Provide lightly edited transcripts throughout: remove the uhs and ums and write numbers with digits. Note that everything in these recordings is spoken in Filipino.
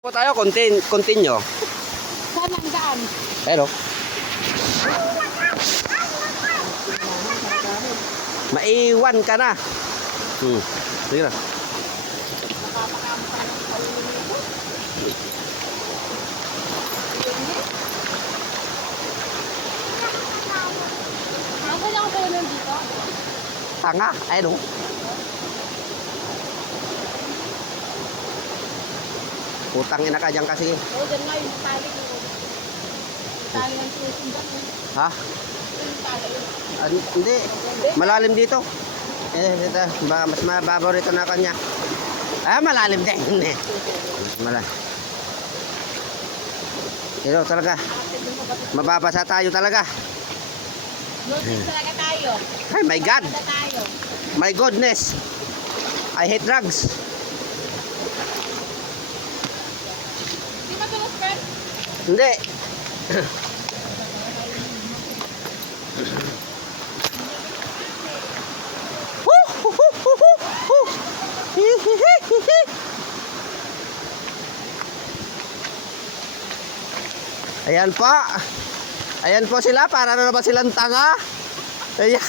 Po tayo, continue. Saan ang daan? Pero maiwan ka na. Sige na. Okay lang kayo nandito? Tanga, ayun o. Putang ina ka dyan kasi. Oo, dyan nga yung tali ko. Tali ng susundan mo. Ha? Yung tali yun. Hindi. Malalim dito. Ito, mas mababaw rito na kanya. Malalim din. Malalim. Ito talaga. Mababasa tayo talaga. Notice talaga tayo. Ay, my God. Talaga tayo. My goodness. I hate drugs. Di ba tulos, friend? Hindi. Ayan po. Ayan po sila. Para na naman silang tanga. Ayan.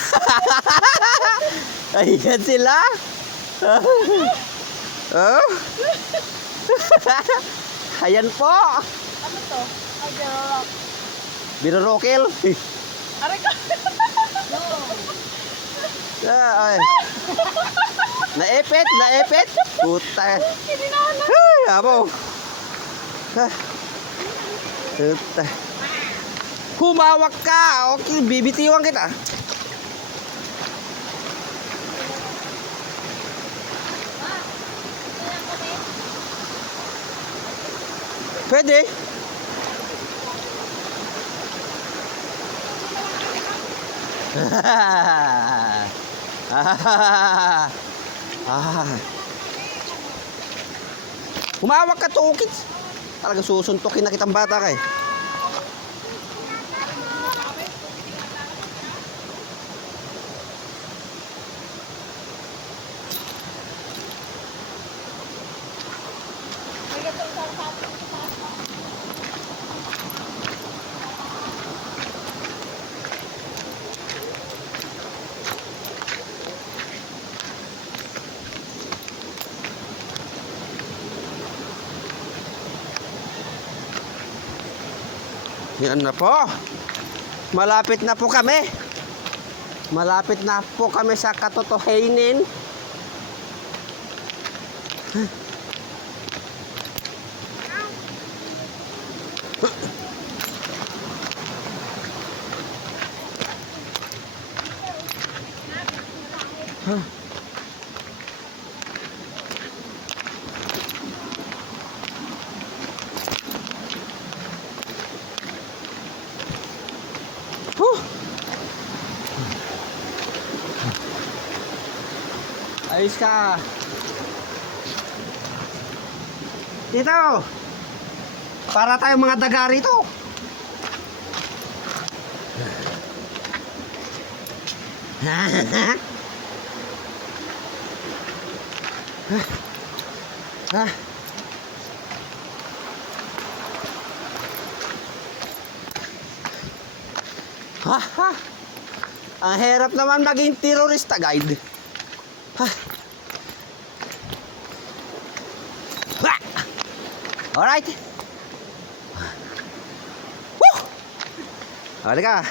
Ayan sila. Oh. Ayan po. Ano to? Ay, jarok. Birorokil. Aray ka! Ay. Naipit, naipit. Puta. Hindi na ano. Ay, abo. Puta. Humawak ka. Okay, bibitiwan kita. Pwede. Humawak ka, tukit. Talagang susuntukin na kitang bata ka eh. Yan na po. Malapit na po kami. Malapit na po kami sa katotohanin. Ayos ka. Dito. Para tayong mga daga rito. Ang hirap naman maging terorista guide. Alright. Woo! Halika.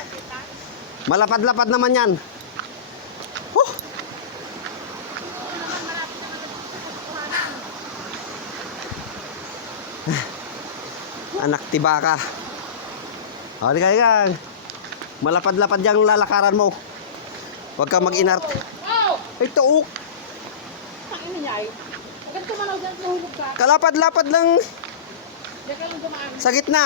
Malapad-lapad naman yan. Woo! Anak tibaka. Halika, halika. Malapad-lapad yung lalakaran mo. Huwag kang mag-inart. Oh! Ito, Ang ina niya ay. Huwag tumanaw dyan, nahulog ka. kalapad-lapad lang Diyan ka lang dumaan. sa gitna.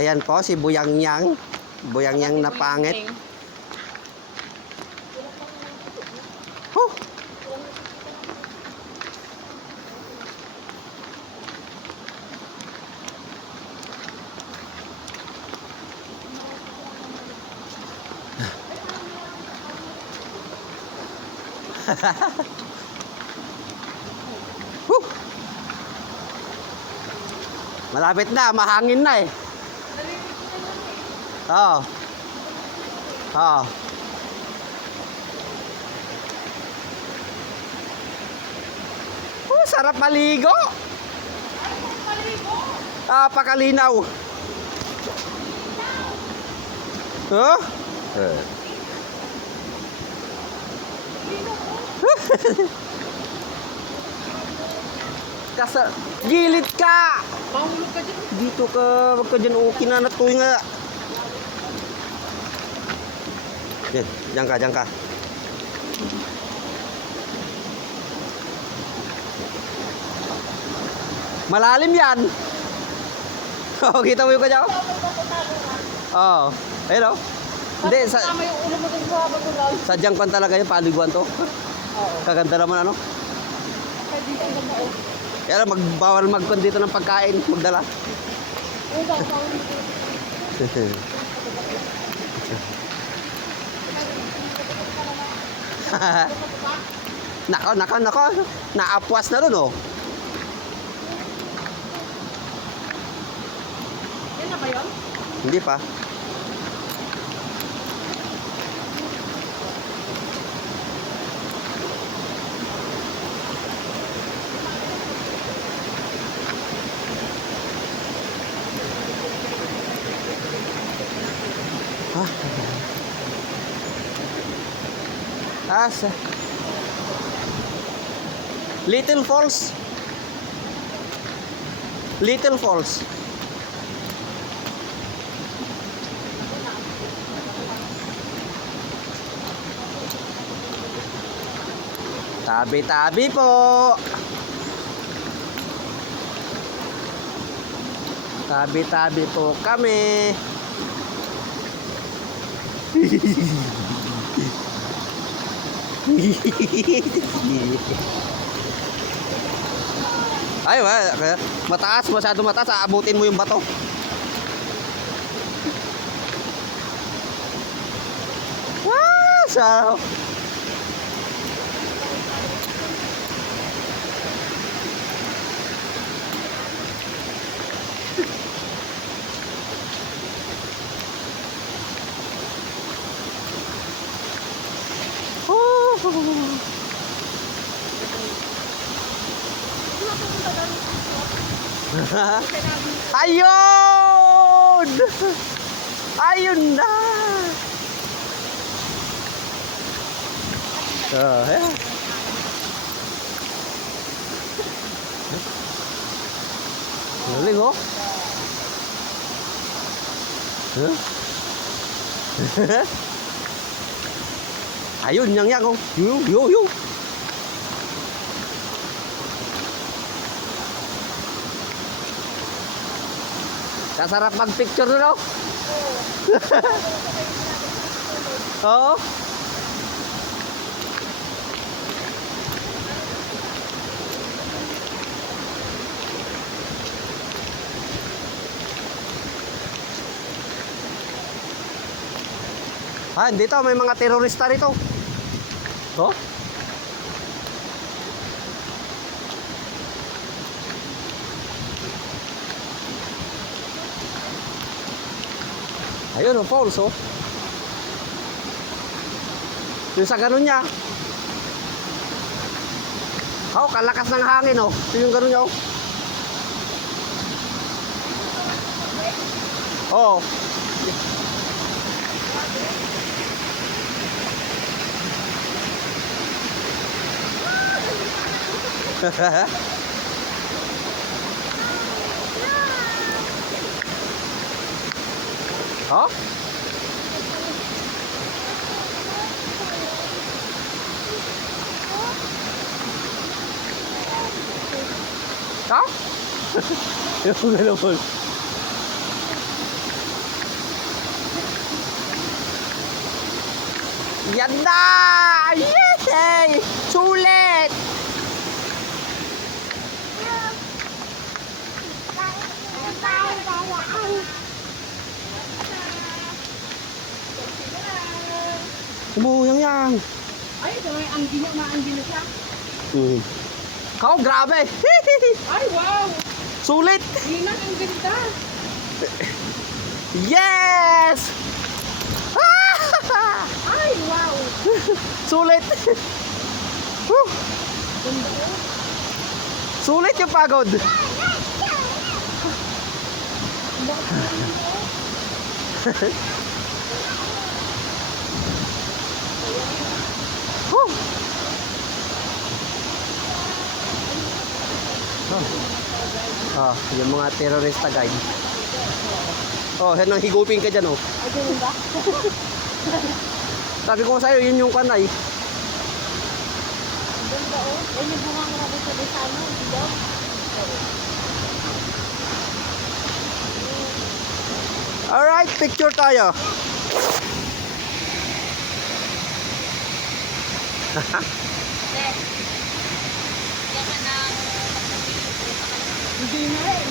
Ayan po si Buyang Yang. Buyang Yang na pangit. Woo! Malapit na, mahangin na eh. Oo. Oo. Oh, sarap maligo. Ah, pakalinaw. Huh? Kasa, gilid ka. Mahulog ka dyan. Dito ka, wag ka dyan, okay na natuloy nga. Yan, dyan ka, dyan ka. Malalim yan. Oh, kita mo yung kanya? Oo. Ayun o. Hindi, Tama yung ulo mo dun sa batulan. sadyang pan talaga yung paliguan to. Oo. Kaganda naman ano. Kaya dito ang ganda oh. Kaya lang, magbawal magkon dito ng pagkain, magdala. Oo, baka mahulog ka. Nako, nako, nako. Naapwas na ron oh. Yan na ba yun? Hindi pa. Asa? Little Falls. Little Falls. Tabi-tabi po. Tabi-tabi po kami. Ay, mataas, masyado mataas, aabutin mo yung bato. Wow, so ayun! Ayun na! Ayan. Galing oh. Huh? Ayun, yang oh. Yo. Kasarap mag-picture no? Oo. Ah, dito may mga terorista rito. Oh? Ayun, oh, falls, oh. Yung sa ganun niya. Oh, kalakas ng hangin, oh. Yung ganun niya, oh. Oh. Oh? Hả? Yung ganun. Yan na! Yes! Hey! Sulit! Mo yang. Ay, ito may anggi na, maanggi na siya. Mm. Kau, grabe! Ay, wow! Sulit! Ninang, ang ganda. Yes! Ay, wow! Sulit! Woo! Ganda oh. Sulit yung pagod! Ang bakit na oh. Woo! Ah, yung mga terorista guide. Oh, yan ang higupin ka dyan, oh. Ay, ganun ba? Sabi ko sa'yo, yun yung kanay. Ang ganda oh. Ay, yung bunga nga ako sa desano. Diyaw. Alright, picture tayo. Hindi na eh.